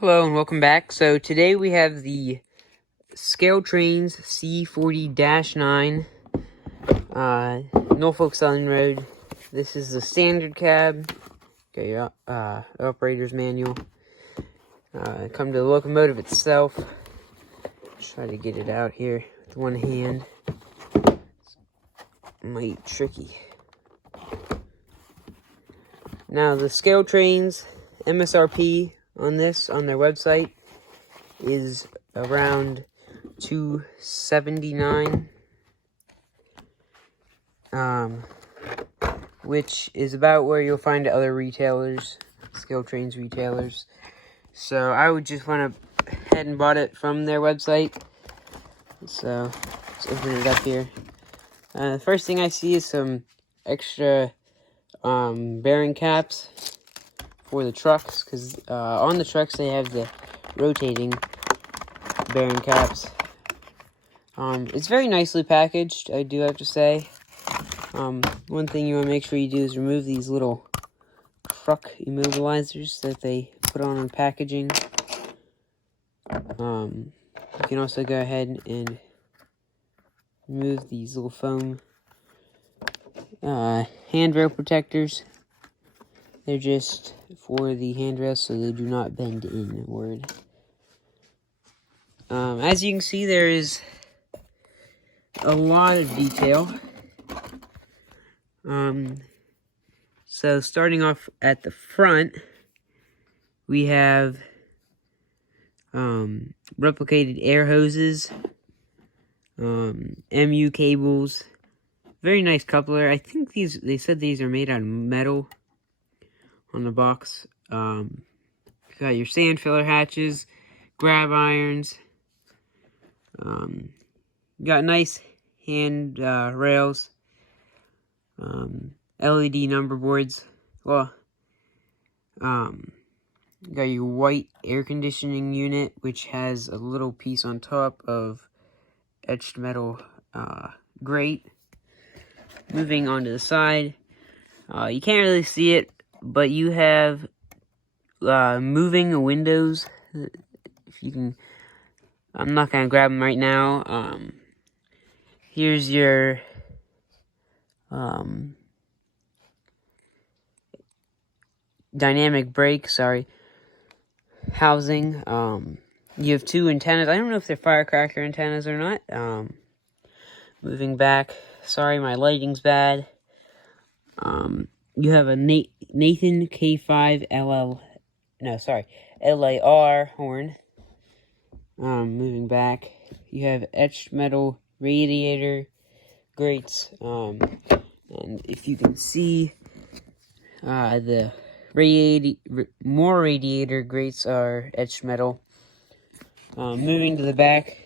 Hello and welcome back. So today we have the ScaleTrains C40-9 Norfolk Southern Road. This is the standard cab. Got your operator's manual. Come to the locomotive itself. Try to get it out here with one hand. Might tricky. Now the ScaleTrains Msrp on their website is around $279, which is about where you'll find other retailers, ScaleTrains retailers. So I would just went ahead and bought it from their website. So let's open it up here. The first thing I see is some extra bearing caps for the trucks, because on the trucks they have the rotating bearing caps. It's very nicely packaged, I do have to say. One thing you want to make sure you do is remove these little truck immobilizers that they put on packaging. You can also go ahead and remove these little foam handrail protectors. They're just for the handrails so they do not bend inward. As you can see, there is a lot of detail. So starting off at the front, we have replicated air hoses, MU cables, very nice coupler. I think they said these are made out of metal on the box. Got your sand filler hatches, grab irons, got nice hand rails, LED number boards. Well, got your white air conditioning unit, which has a little piece on top of etched metal grate. Moving on to the side, you can't really see it, but you have moving windows. If you can, I'm not gonna grab them right now. Here's your dynamic brake, housing. You have two antennas. I don't know if they're firecracker antennas or not. Moving back, sorry, my lighting's bad. You have a Nathan K5 LAR horn. Moving back, you have etched metal radiator grates. And if you can see, the more radiator grates are etched metal. Moving to the back,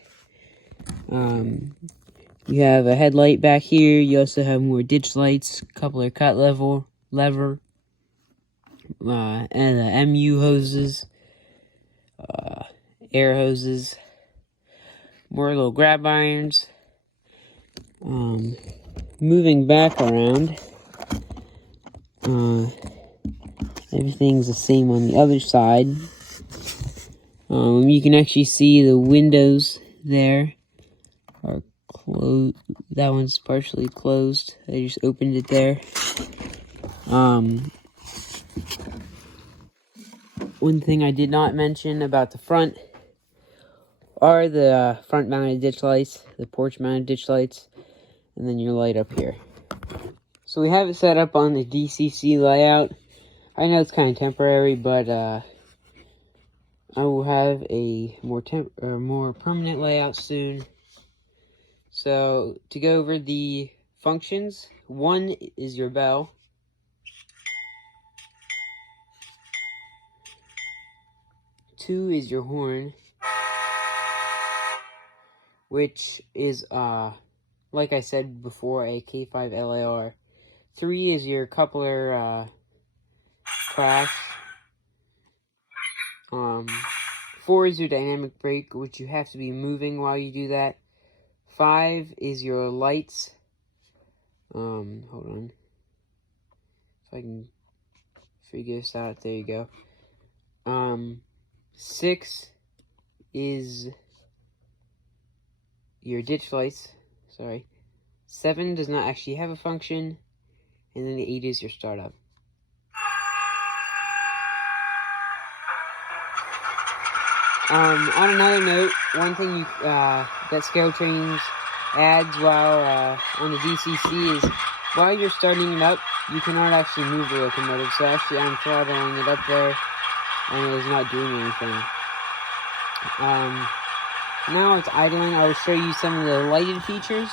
you have a headlight back here. You also have more ditch lights, coupler cut lever, and MU hoses, air hoses, more little grab irons. Moving back around, everything's the same on the other side. You can actually see the windows there are closed. That one's partially closed. I just opened it there. One thing I did not mention about the front are the front-mounted ditch lights, the porch-mounted ditch lights, and then your light up here. So we have it set up on the DCC layout. I know it's kind of temporary, but I will have a more permanent layout soon. So to go over the functions, 1 is your bell. 2 is your horn, which is like I said before, a K5 LAR. 3 is your coupler class. 4 is your dynamic brake, which you have to be moving while you do that. 5 is your lights. Hold on. If I can figure this out, there you go. 6 is your ditch lights. Sorry. 7 does not actually have a function. And then the 8 is your startup. On another note, one thing that ScaleTrains adds while on the DCC is while you're starting it up, you cannot actually move the locomotive. So actually I'm throttling it up there and it is not doing anything. Now it's idling. I will show you some of the lighted features.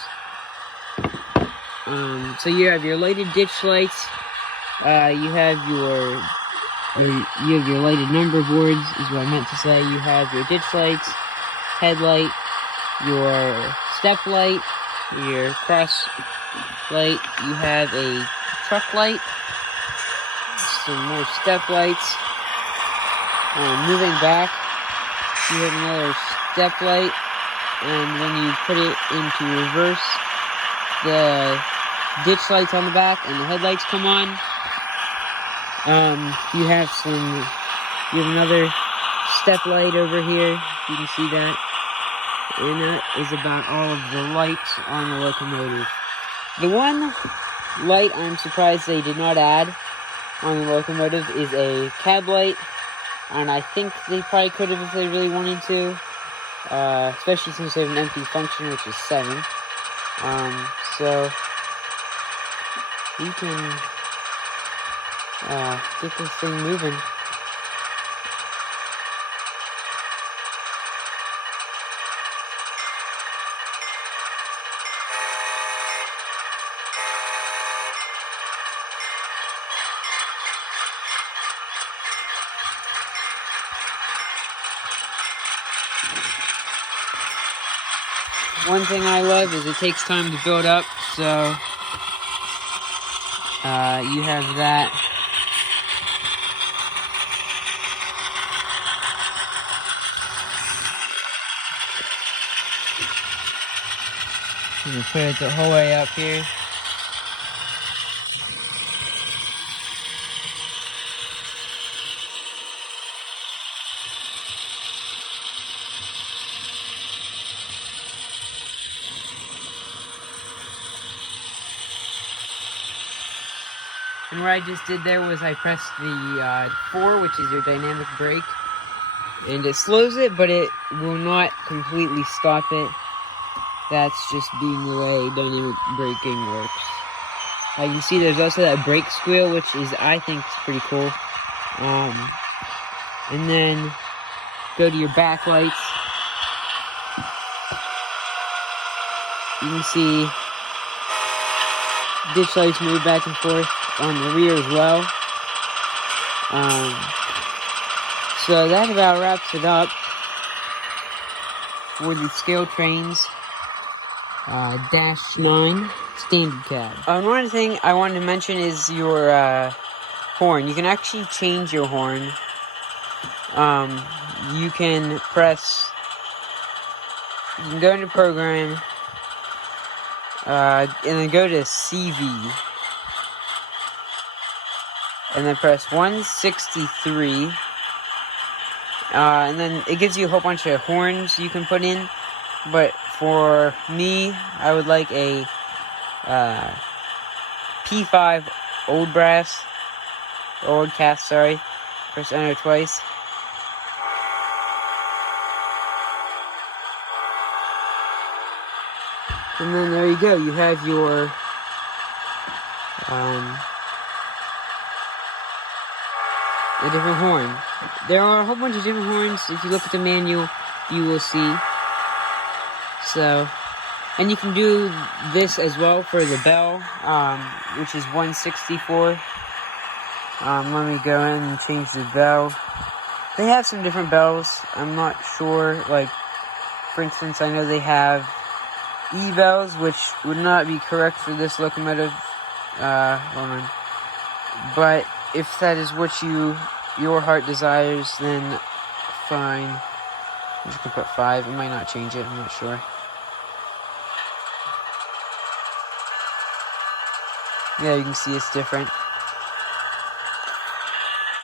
So you have your lighted ditch lights. You have your lighted number boards, is what I meant to say. You have your ditch lights, headlight, your step light, your cross light. You have a truck light, some more step lights. Moving back, you have another step light, and when you put it into reverse, the ditch lights on the back and the headlights come on. You have another step light over here. You can see that. And that is about all of the lights on the locomotive. The one light I'm surprised they did not add on the locomotive is a cab light. And I think they probably could have if they really wanted to. Especially since they have an empty function, which is 7. So you can get this thing moving. One thing I love is it takes time to build up, so you have that. You put it the whole way up here. And what I just did there was I pressed the 4, which is your dynamic brake, and it slows it, but it will not completely stop it. That's just being the way dynamic braking works. You can see there's also that brake squeal, which is, I think, is pretty cool. And then go to your backlights. You can see ditch lights move back and forth on the rear as well. So that about wraps it up for the ScaleTrains -9 standard cab. One thing I wanted to mention is your horn. You can actually change your horn. You can go into program, and then go to CV. And then press 163. And then it gives you a whole bunch of horns you can put in. But for me, I would like a P5 old cast, sorry. Press enter twice. And then there you go. You have your a different horn. There are a whole bunch of different horns. If you look at the manual, you will see. So, and you can do this as well for the bell, which is 164. Let me go in and change the bell. They have some different bells. I'm not sure. Like, for instance, I know they have E-bells, which would not be correct for this locomotive. Hold on. But if that is what your heart desires, then fine. I'm just gonna put 5. It might not change it, I'm not sure. Yeah, you can see it's different.